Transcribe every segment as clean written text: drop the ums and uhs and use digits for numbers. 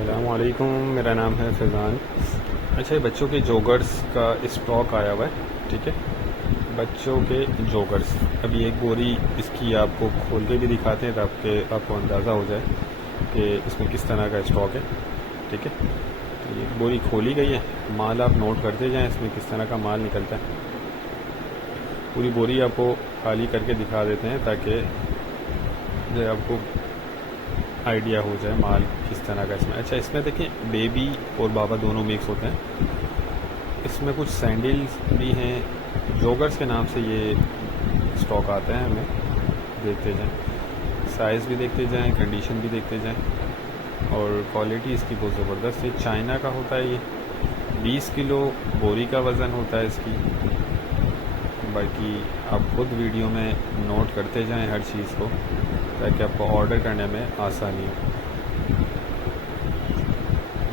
अस्सलामुअलैकुम, मेरा नाम है फैज़ान। अच्छा, ये बच्चों के जोगर्स का स्टॉक आया हुआ है, ठीक है। बच्चों के जोगर्स, अभी एक बोरी इसकी आपको खोल के भी दिखाते हैं ताकि आपको अंदाज़ा हो जाए कि इसमें किस तरह का स्टॉक है, ठीक है। तो ये बोरी खोली गई है, माल आप नोट करते जाएं इसमें किस तरह का माल निकलता है। पूरी बोरी आपको खाली करके दिखा देते हैं ताकि जो आपको आइडिया हो जाए माल किस तरह का इसमें। अच्छा, इसमें देखिए बेबी और बाबा दोनों मिक्स होते हैं। इसमें कुछ सैंडल्स भी हैं, जॉगर्स के नाम से ये स्टॉक आता है। हमें देखते जाएं, साइज़ भी देखते जाएं, कंडीशन भी देखते जाएं और क्वालिटी इसकी बहुत ज़बरदस्त है। चाइना का होता है ये, 20 किलो बोरी का वज़न होता है इसकी। बाकी आप खुद वीडियो में नोट करते जाएं हर चीज़ को ताकि आपको ऑर्डर करने में आसानी हो।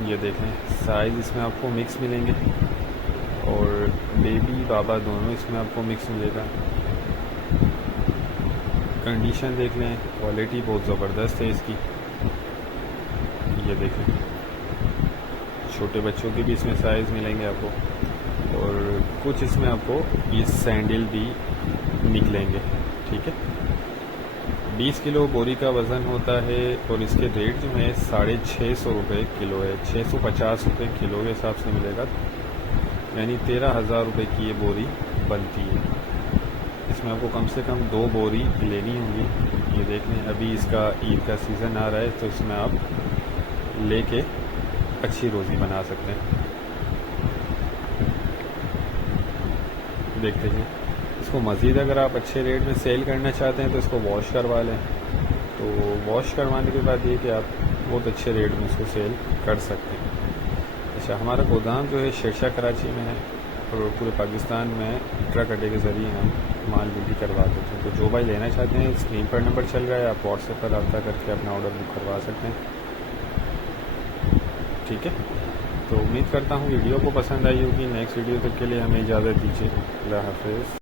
ये देखें, साइज़ इसमें आपको मिक्स मिलेंगे और बेबी बाबा दोनों इसमें आपको मिक्स मिलेगा। कंडीशन देख लें, क्वालिटी बहुत ज़बरदस्त है इसकी। ये देखें, छोटे बच्चों के भी इसमें साइज़ मिलेंगे आपको और कुछ इसमें आपको ये सैंडल भी निकलेंगे, ठीक है। 20 किलो बोरी का वज़न होता है और इसके रेट जो है 650 रुपये किलो है। 650 रुपये किलो के हिसाब से मिलेगा, यानी 13,000 रुपये की ये बोरी बनती है। इसमें आपको कम से कम 2 बोरी लेनी होंगी। ये देख लें, अभी इसका ईद का सीज़न आ रहा है तो इसमें आप लेके अच्छी रोज़ी बना सकते हैं। देखते हैं, इसको मज़ीद अगर आप अच्छे रेट में सेल करना चाहते हैं तो इसको वॉश करवा लें। तो वॉश करवाने के बाद ये कि आप बहुत अच्छे रेट में इसको सेल कर सकते हैं। अच्छा, हमारा गोदाम जो है शेरशाह कराची में है और पूरे पाकिस्तान में ट्रक अड्डे के ज़रिए हम माल डिलीवरी करवा देते हैं। तो जो भाई लेना चाहते हैं, स्क्रीन पर नंबर चल रहा है, आप व्हाट्सएप पर रब्ता करके अपना ऑर्डर बुक करवा सकते हैं, ठीक है। तो उम्मीद करता हूँ वीडियो को पसंद आई होगी। नेक्स्ट वीडियो तक के लिए हमें इजाज़त दीजिए। अल्लाह हाफ़िज़।